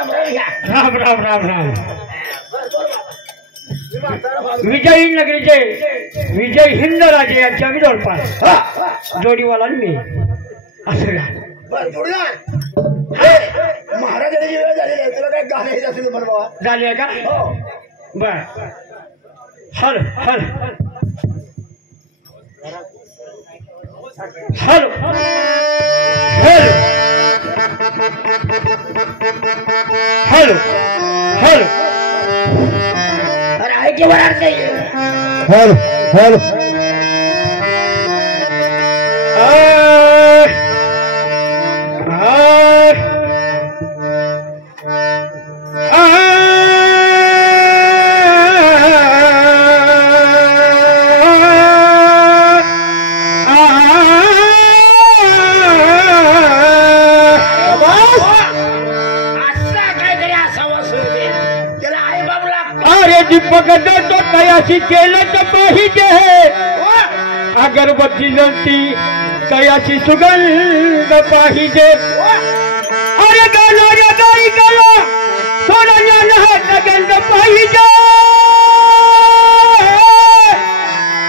राम राम राम राम विजय नगरीचे विजय हिंद राजे यांच्या मी जोडपास जोडीवाला मी असं महाराजांची वेळ झालेली आहे तुला काय गाणे असेल बनवा झाली आहे का बर हल हल हॅलो हॅलो हॅलो हॅलो अरे आहे की वरार नाही हॅलो हॅलो दीपक तो कयाशी केलं तर पाहिजे अगरबत्ती जलती कयाशी सुगंध पाहिजे अरे गाला रे गाई गाला थोडा ज्ञान गंध पाहिजे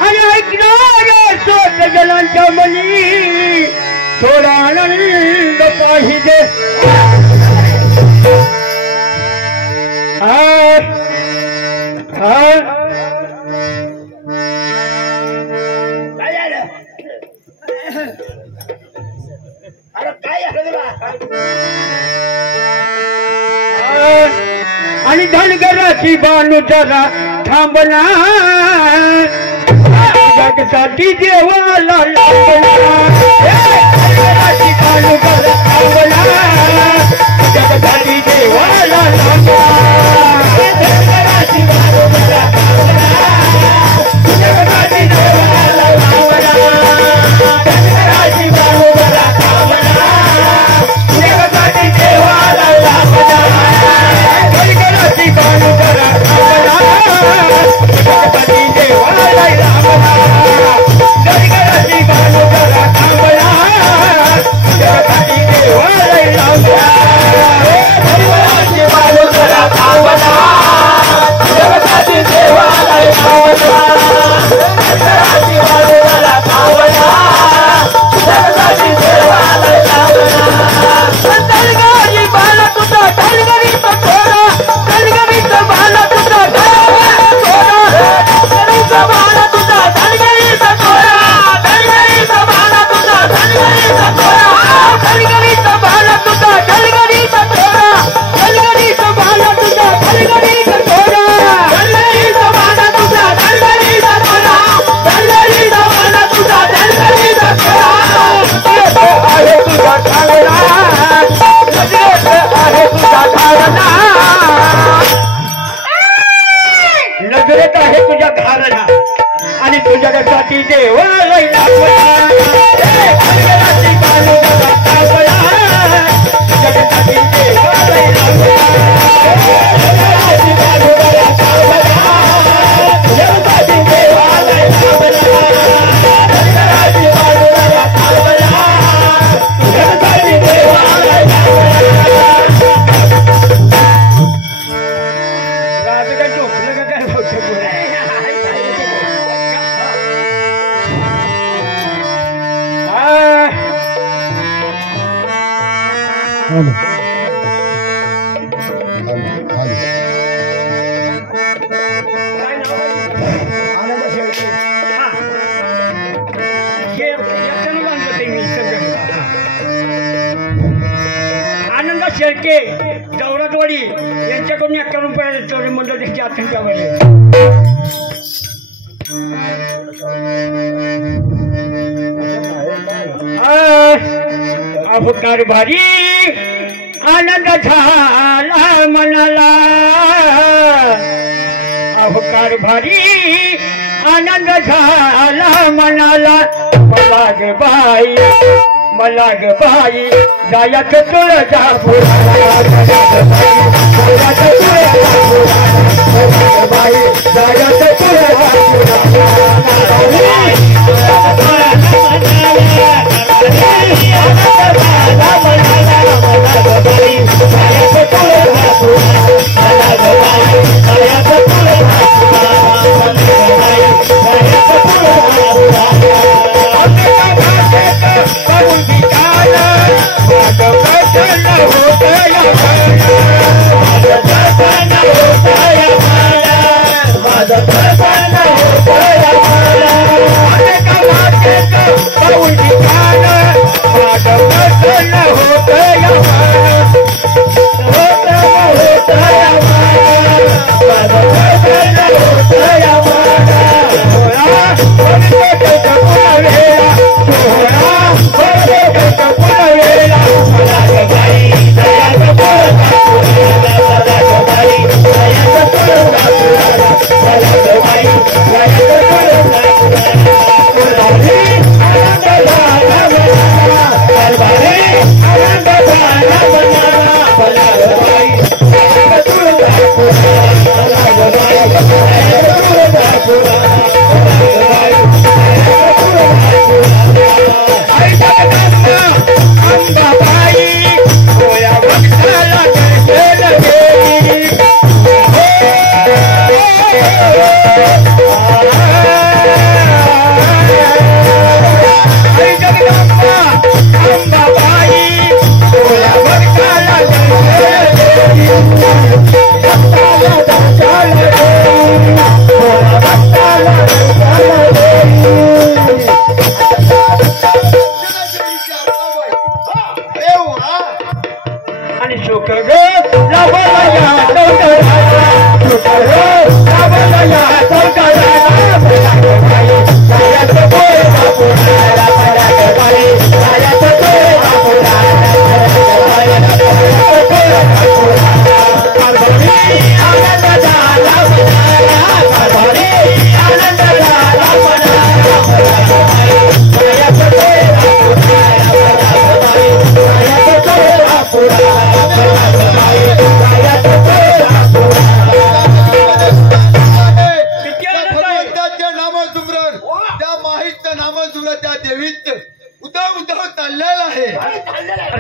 अरे ऐकणार सोट जलांच्या मनी थोडा आनंद पाहिजे अरे काय आणि धनगराची बाणू जरा थांबना जगसाठी देवाला धनगराची बाणू जरा थांबना जगसाठी देवाला धनगराची बाणू जरा थांबना जगसाठी देवाला धनगराची बाणू जरा थांबना जगसाठी देवाला धनगराची बाणू जरा थांबना जगसाठी देवाला धनगराची बाणू जरा थांबना जगसाठी देवाला धनगराची बाणू जरा थांबना जगसाठी देवाला धनगराची बाणू जरा थांबना जगसाठी देवाला धनगराची बाणू तुझा धनगरीचा थोडा धनगरीचा बाणू तुझा धनगरीचा बाणू तुझा धनगरीचा थोडा धनगरीचा बाणू तुझा धनगरीचा थोडा धनगरीचा बाणू तुझा धनगरीचा थोडा धनगरीचा बाणू तुझा धनगरीचा थोडा धनगरीचा बाणू तुझा धनगरीचा थोडा धनगरीचा बाणू तुझा धनगरीचा थोडा आहे तुझा ठाणा आहे तुझा ठाणा नजरेत आहे तुझ्या घारणा आणि तुझ्यासाठी देवाला धनगराची बाणू जरा थांबना जगसाठी देवाला धनगराची बाणू जरा थांबना जगसाठी देवाला धनगराची बाणू जरा थांबना जगसाठी देवाला राजा काय झोपलं का काय बघतो हॅलो आनंद शेळके आनंद शेळके दौलतवाडी यांच्याकडून 51 रुपये मंडळ त्याची अत्यंतामध्ये अवकार भारी आनंद झाला मनाला अवकार भारी आनंद झाला मनाला मला ग बाई जायक तुळजापुराला बाई जायक तुळजापुराला नामस्मरण त्या माहीचं नामस्मरण त्या देवीचं उदम उदम चाललेलं आहे.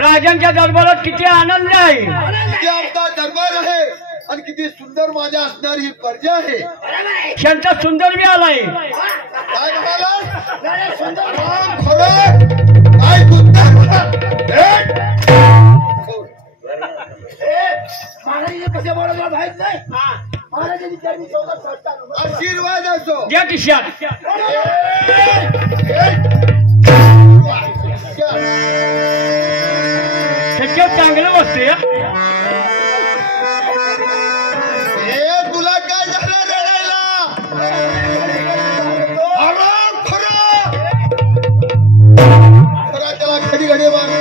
राजांच्या दरबारात किती आनंद आहे. किती आमचा दरबार आहे आणि किती सुंदर माझ्या असणारी ही प्रजा आहे. त्यांचा सुंदर बी आलाय. काय म्हणाला खरं काय सुंदर महाराजांनी कसे बोलत माहित नाही. महाराजांनी त्यांनी 14 संस्थान आशीर्वाद असो. द्या खिशात. त्याच्यावर चांगलं वस्तू या. तुला काय झालं रडायला. खरा त्याला घडी घडी मारतो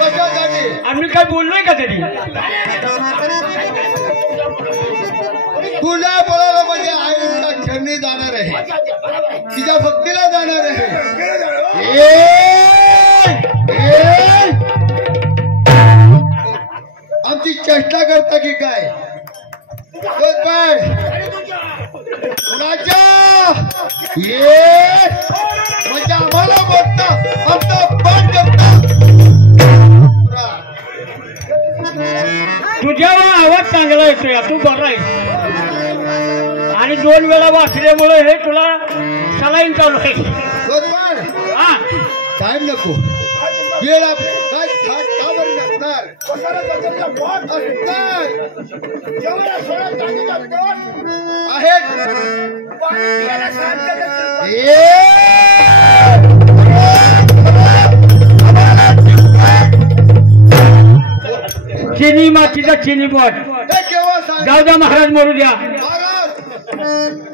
कशासाठी. आम्ही काय बोललोय का तरी. तुला बोलायला म्हणजे आईला खेळणी जाणार आहे. तिच्या भक्तीला जाणार आहे. आमची चेष्टा करता की काय. कुणाच्या म्हणजे आम्हाला बोलता आमचा पाठ करता. तुझ्या आवाज चांगला येतोय. तू बरा आहे. आणि 2 वेळा वाचल्यामुळे हे तुला सलाईन चालू आहे. हा टाइम नको. वेळ काय का बरं नसणार. आहेत चिनी मातीचा चिनी बॉट. हे केव्हा सांग जाऊ द्या महाराज मरू द्या. महाराज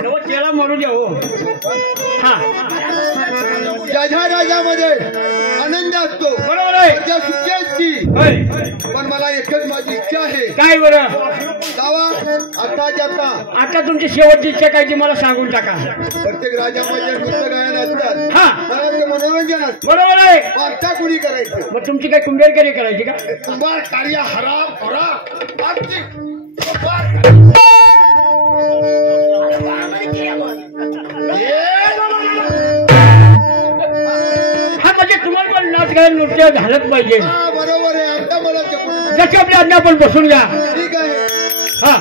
तेव्हा त्याला मरू द्या. हो हा ज्या राजामध्ये आनंद असतो बरोबर आहे. त्या सुखी असती. होय. पण मला एकच माझी इच्छा आहे. काय बरं जावा आता जाता. आता तुमची शेवटची इच्छा काय ती मला सांगून टाका. प्रत्येक राजामध्ये नृत्य गायन असतात. हा घरात मनोरंजन असतं. बरोबर आहे. वार्ता कुणी करायचं. मग तुमची काय कुंभेरकरी करायची का. कुंभार कार्य हराम हरा हा म्हणजे तुम्हाला पण नाच गायन नृत्य झालंच पाहिजे. बरोबर आहे. आता मला ते- जशी आपली आज्ञा आपण बसून घ्या. ठीक आहे. हा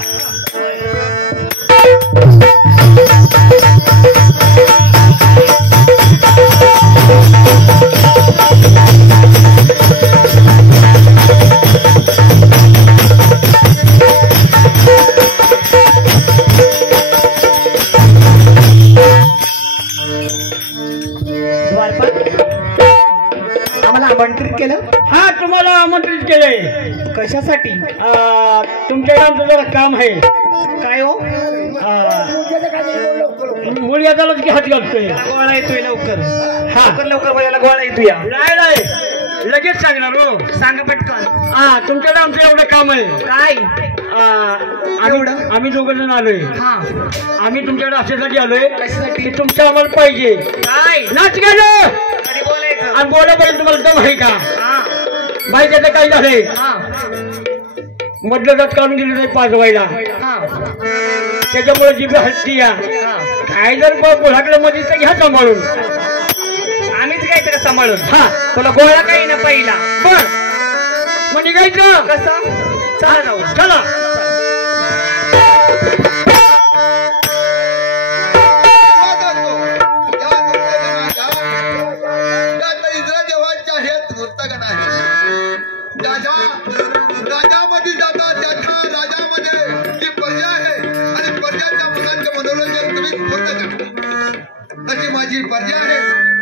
आम्हाला आमंत्रित केलं. हा तुम्हाला आमंत्रित केलंय. कशासाठी. तुमच्याकडे आमचं जरा काम आहे. काय हो. मूळ याच्यालाच की हात घालतोय. गोळा येतोय लवकर. हा लवकर बोलायला गोळा येतोय. नाही नाही लगेच सांगणार. हो सांगा पटकन. हा तुमच्याकडे आमचं एवढं काम आहे. काय आम्ही 2 जण आलोय. हा आम्ही तुमच्याकडे अशासाठी आलोय कशासाठी. की तुमचं आम्हाला पाहिजे. काय नाच गेलं कधी बोलायचं. आणि बोलापर्यंत तुम्हाला दम आहे का. हा बाई त्याचं काय झालंय. हा मधलं दात काढून दिलं नाही पाजवायला. हा त्याच्यामुळे जीभ हटती या. काय जर बोलाकडे मध्ये तर घ्या सांभाळून. आम्हीच काय तर सांभाळून. हा तुला गोळा काही ना पहिला. बर मग निघायचं कसं. चला जाऊ. चला. राजामध्ये जातात. त्याच्या राजामध्ये जी प्रजा आहे आणि प्रजाच्या मनाचं मनोरंजन तुम्ही पूर्ण करता. तशी माझी प्रजा आहे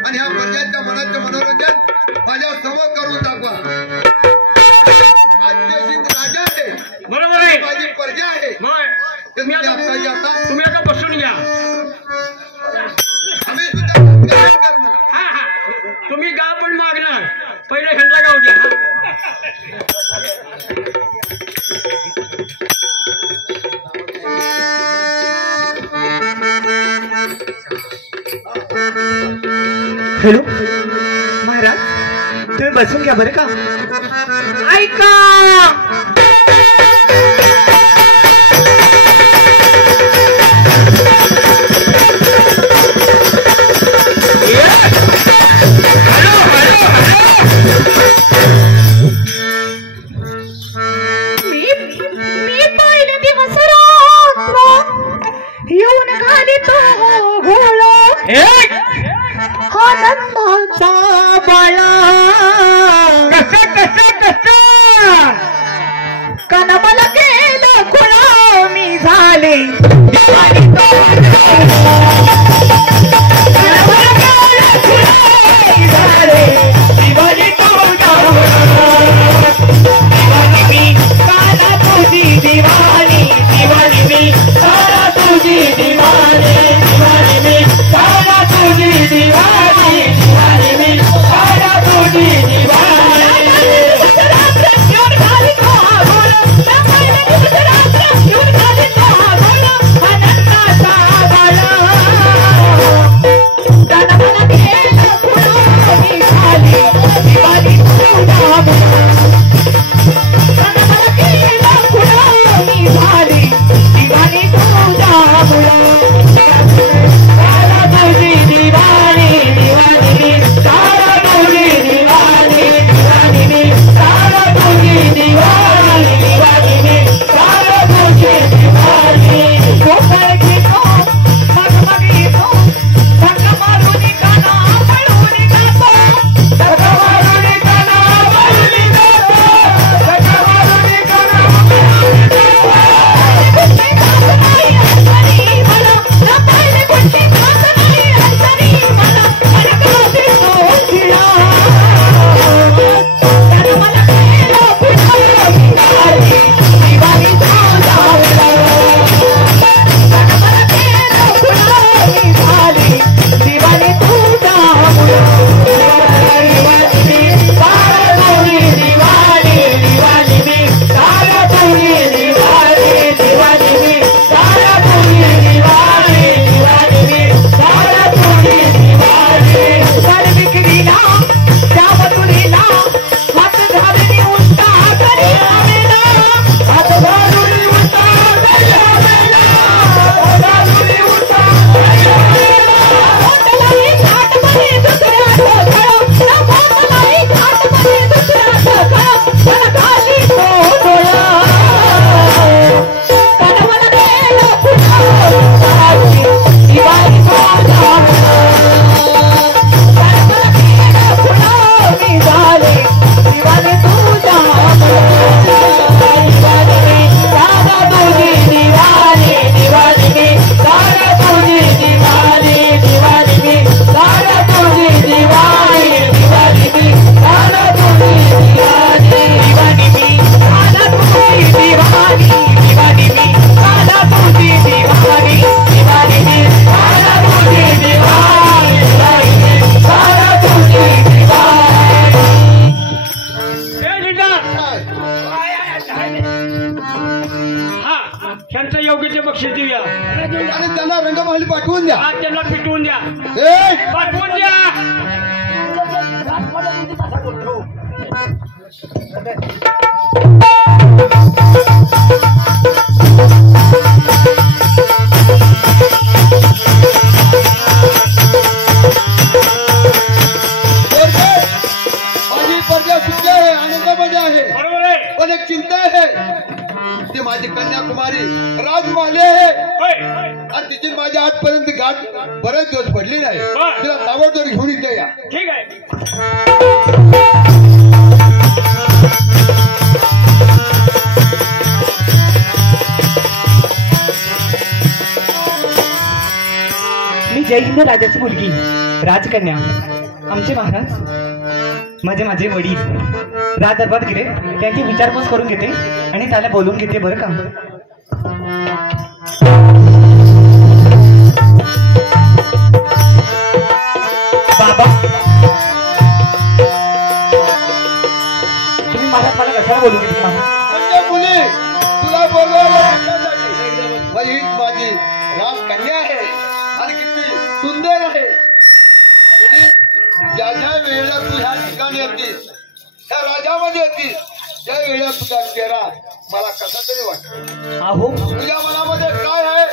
आणि ह्या प्रजाच्या मनाचं मनोरंजन माझ्या समोर करून दाखवा. राजा आहे बरोबर आहे. माझी प्रजा आहे. तुम्ही आता बसून घ्या. आम्ही सुद्धा करणार. हा हा तुम्ही गा पण मागणार. पहिले ह्यांना गाव द्या. हॅलो महाराज तुम्ही बसून घ्या बरं का. ऐका आनंदाचा बाळा कस कनमला केलं खुळा मी झाले दिवाळी झाले दिवाळी मी काला तुझी दिवाळी दिवाळी मी काला तुझी दिवाळी दिवाळी मी काला तुझी दिवाळी दिवाळी मी काला तुझी दिवाळी बक्षीस देऊया आणि त्यांना रंगमहाली पाठवून द्या. आज त्यांना पिटवून द्या, पाठवून द्या. माझी प्रजा सुखी आहे, आनंदामध्ये आहे. बरोबर आहे. पण एक चिंता आहे, ती माझी कन्याकुमारी राजमाले आहे आणि तिची माझ्या आजपर्यंत गाठ बरेच दिवस पडली नाही. तिला ताबडतोब घेऊन इथे या. ठीक आहे. मी जय हिंद राजाची मुलगी राजकन्या. आमचे महाराज माझे वडील राज दरबार गेले, त्यांची विचारपूस करून घेते आणि त्याला बोलून घेते बरं का. बाबा तुम्ही मला कशाला बोलून घेते मुली तुला बोलवायला माझी राजकन्या आहे आणि किती सुंदर आहे. मुली ज्या ज्या वेळेला तू ह्या ठिकाणी येतीस, त्या राजामध्ये येतीस, त्या वेळेला तुझा चेहरा मला कसा तरी वाटतो. अहो तुझ्या मनामध्ये काय आहे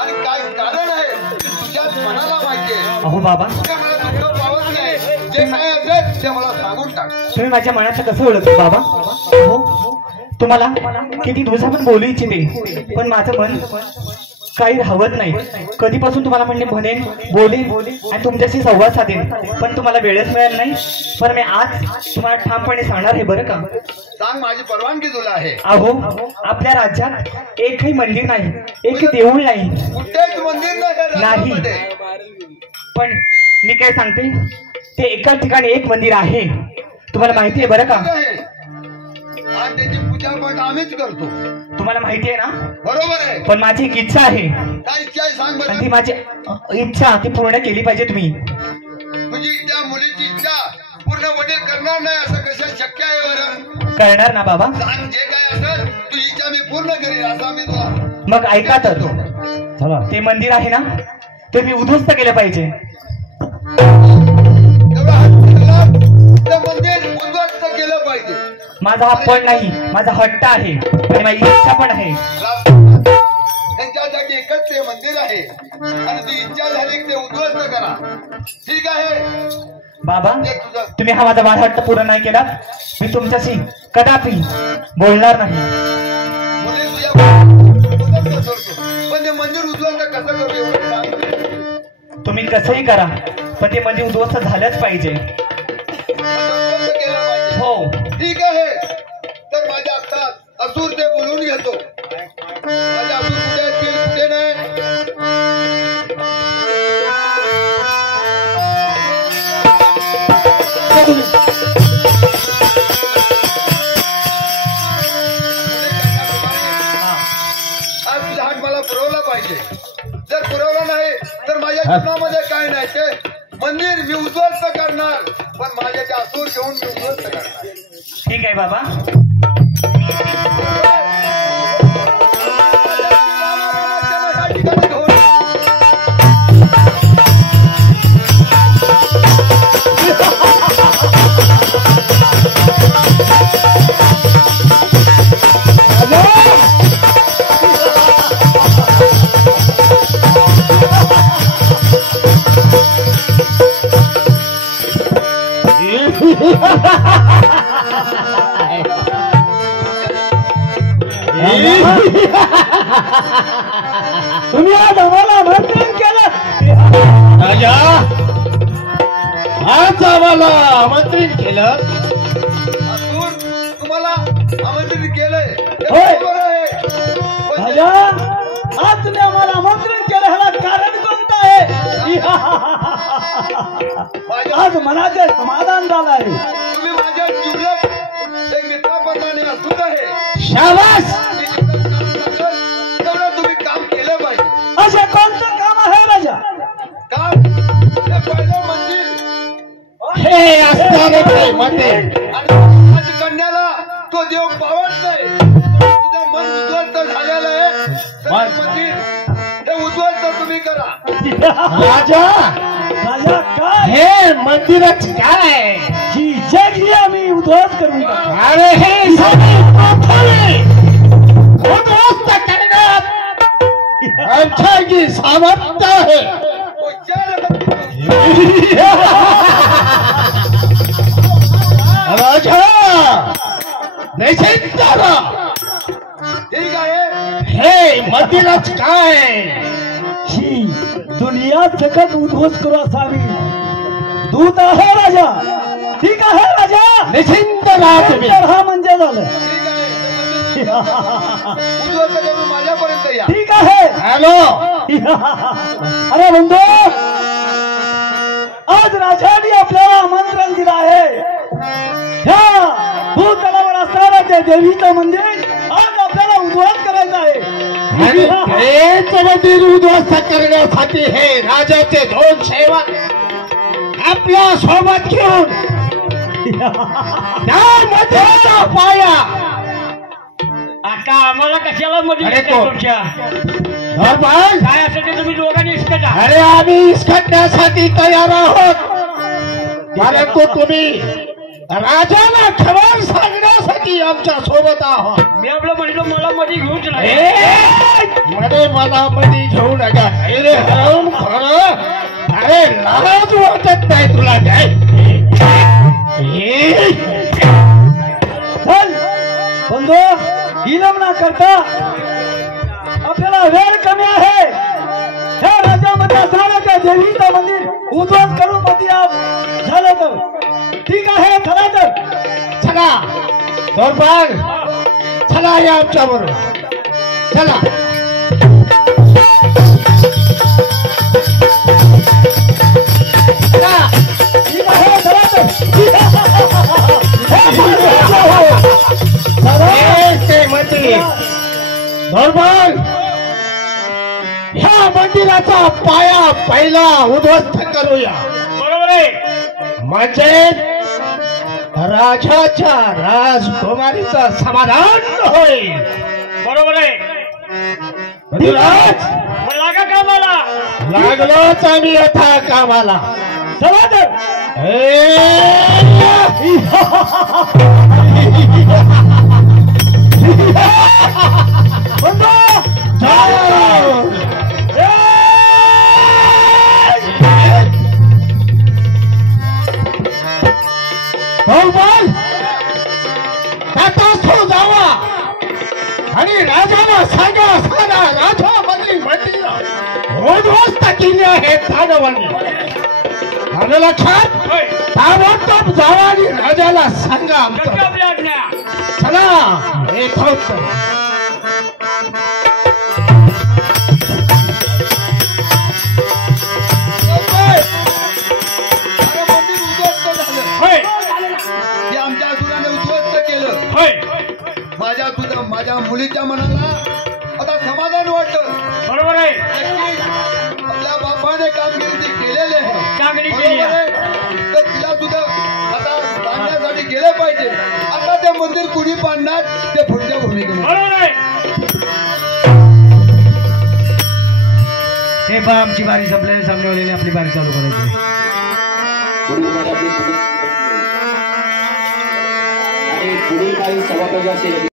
आणि काय कारण आहे ते तुझ्याच मनाला माहिती आहे. अहो बाबा तुझ्या मला दुःख पावत नाही. जे काय असेल ते मला सांगून टाक. तुम्ही माझ्या मनाचं कसं ओळखतो बाबा. हो तुम्हाला किती दिवसा पण बोलू इच्छिते, पण माझं मन काही राहत नाही. कधीपासून तुम्हाला म्हणेन बोलेन आणि तुमच्याशी संवाद साधेन, पण तुम्हाला वेळच मिळाला नाही. पण मी आज तुम्हाला ठामपणे सांगणार आहे बरं का. सांग, माझी परवानगी तुला आहे. अहो, आपल्या राज्यात एकही मंदिर नाही, एक देऊळ नाही. कुठेच मंदिर नाही नाही. राज्यामध्ये. पण मी काय सांगते, ते एका ठिकाणी एक मंदिर आहे. तुम्हाला माहिती आहे बरं का. ठीक आहे. आज त्याची पूजा पाठ आम्हीच करतो. तुम्हाला माहिती आहे ना. बरोबर आहे. पण माझी एक इच्छा आहे, काय इच्छा आहे सांग आणि बरं. ती माझी इच्छा ती पूर्ण केली पाहिजे तुम्ही. तुझी त्या मुलीची इच्छा पूर्ण वडील करणार नाही असं कसं शक्य आहे बरं. करणार ना बाबा. सांग, जे काय असेल तुझी इच्छा मी पूर्ण करेन असं मी तुला. मग ऐका तर, चला ते मंदिर आहे ना, ते मी उद्ध्वस्त केलं पाहिजे. तेवढा हात फिरला, ते मंदिर उद्ध्वस्त केलं पाहिजे. माझा हा पण नाही, माझा हट्ट आहे आणि माझी इच्छा पण आहे. त्यांच्यासाठी एकच ते मंदिर आहे आणि ती इच्छा झाली की ते उद्ध्वस्त करा. ठीक आहे बाबा, ते तुझं. तुम्ही हा माझा वाढ हट्ट पूर्ण नाही केला, मी तुमच्याशी कदापि बोलणार नाही. मुली तुझ्या सोडतो, पण ते मंदिर उद्ध्वस्त कसं करू एवढं सांग. तुम्ही कसंही करा, पण ते मंदिर उद्ध्वस्त झालंच पाहिजे. उद्ध्वस्त केलं पाहिजे. हो. ठीक आहे. तर माझ्या आता असुर ते बोलून घेतो. माझे असुर कुठे आहेत ते कुठे नाही. आज तुझा हात मला पुरवला पाहिजे. जर पुरवला नाही तर माझ्या जीवनामध्ये काय नाही. ते मंदिर मी उद्ध्वस्त करणार, पण माझ्या त्या असुर घेऊन मी उद्ध्वस्त करणार. ठीक आहे बाबा. तुम्ही आज आम्हाला आमंत्रण केलं. राजा, आज आम्हाला आमंत्रण केलं. असुर तुम्हाला आमंत्रित केलंय हे होय. बरोबर आहे. पण राजा, आज तुम्ही आम्हाला आमंत्रण केलं, ह्याला कारण कोणतं आहे? माझ्या- आज मनाचे समाधान झालं आहे. तुम्ही माझ्या जीवनात एक मित्राप्रमाणे असून आहे. शाबास. मी जेवढं काम करतोय, तेवढं तुम्ही काम केलं पाहिजे. असं कोणतं काम आहे राजा? काम हे पहिलं मंदिर हे असणारे काही मंदिर. आणि माझ्या कन्याला तो देव पावत नाही. तुझं मन उद्ध्वस्त झालेलं आहे. तर हे मंदिर हे उद्ध्वस्त तुम्ही करा. राजा, राजा काय हे मंदिरच काय जी जग आम्ही उद्ध्वस्त करून टाकू. अरे हे उद्ध्वस्त करण्यात आमच्याची सामर्थ्य आहे. राजा, निश्चित ठीक आहे. हे मंदिरच काय ही दुनिया सकट उद्ध्वस्त करू असावी. दूत आहे राजा. ठीक आहे राजा, निश्चिंत हा म्हणजे झालं. ठीक आहे. ते मंदिर उद्ध्वस्त करून माझ्यापर्यंत या. ठीक आहे. हॅलो. अरे बंधू, आज राजाने आपल्याला आमंत्रण दिलं आहे. ह्या भूतलावर असणारं ते देवीचं मंदिर आज आपल्याला उद्ध्वस्त करायचं आहे. आणि तेच मंदिर उद्ध्वस्त करण्यासाठी हे राजाचे 2 सेवक आपल्या सोबत घेऊन त्या मंदिराचा पाया. आता आम्हाला कशाला मध्ये अरे घेताय कोण? तुमच्या धर्मराज, काय असेल ते तुम्ही दोघांनी इसकटा. अरे आम्ही इसकटण्यासाठी तयार आहोत, परंतु तुम्ही राजाला खबर सांगण्यासाठी आमच्या सोबत आहोत. मी आपलं म्हणलं मला मध्ये घेऊच नाही. मध्ये मला मध्ये घेऊ नका. अरे हरवून खरं. अरे लाज वाटत नाही तुला काय? चल बंधू, विलंब न करता आपल्याला आपला वेळ कमी आहे. ह्या राज्यामध्ये असणाऱ्या त्या देवीचं मंदिर उद्ध्वस्त करून मध्ये झालं तर ठीक आहे. चला तर चला दोरबाग, चला या आमच्या बरोबर. चला ठीक आहे. चला तर ते मंदिर दोरबाग, ह्या मंदिराचा पाया पहिला उद्ध्वस्त करूया. बरोबर आहे. म्हणजे राजाच्या राजकुमारीचं समाधान होईल. बरोबर आहे. राज मग लागा कामाला. लागलोच आम्ही यथा कामाला. चला तर जावा आणि राजाला सांगा सारा राजा मधली मंदिर उद्ध्वस्त केली आहे दानवांनी. आलं लक्षात? होय. ताबडतोब जावा आणि राजाला सांगा आमचं. करतो आपली आज्ञा. चला येतो. अरे मंदिर उद्ध्वस्त झालं. होय. हे आमच्या असुराने उद्ध्वस्त केलं. होय. माझ्या मुलीच्या मनाला आता समाधान वाटतं. बरोबर आहे. नक्कीच आपल्या बापाने कामगिरी ती केलेली आहे. कामगिरी केली बरोबर आहे. आहे. तर तिला सुद्धा आता बांधण्यासाठी गेले पाहिजे. आता ते मंदिर कुणी बांधणार ते पुढच्या भूमिकेने. बरोबर आहे. हे पहा आमची बारी संपल्याने सामनेवाल्याने आपली बारी चालू करायची. पुढील काही सभासद असेल